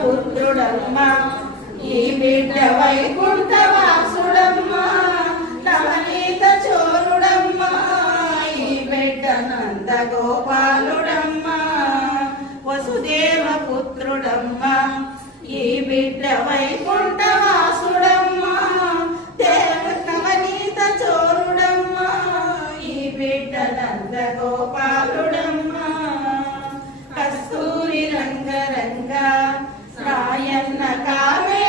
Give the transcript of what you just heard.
పుత్రుడమ్మా ఈ బిడ్డ వైకుంఠవాసుడమ్మా నవనీత చోరుడమ్మా ఈ బిడ్డ నందగోపాలుడమ్మా వసుదేవ పుత్రుడమ్మా ఈ బిడ్డ వైకుంఠవాసుడమ్మా నవనీత చోరుడమ్మా ఈ బిడ్డ నందగోపాలుడమ్మా కస్తూరి రంగరంగ రాయన్న కావే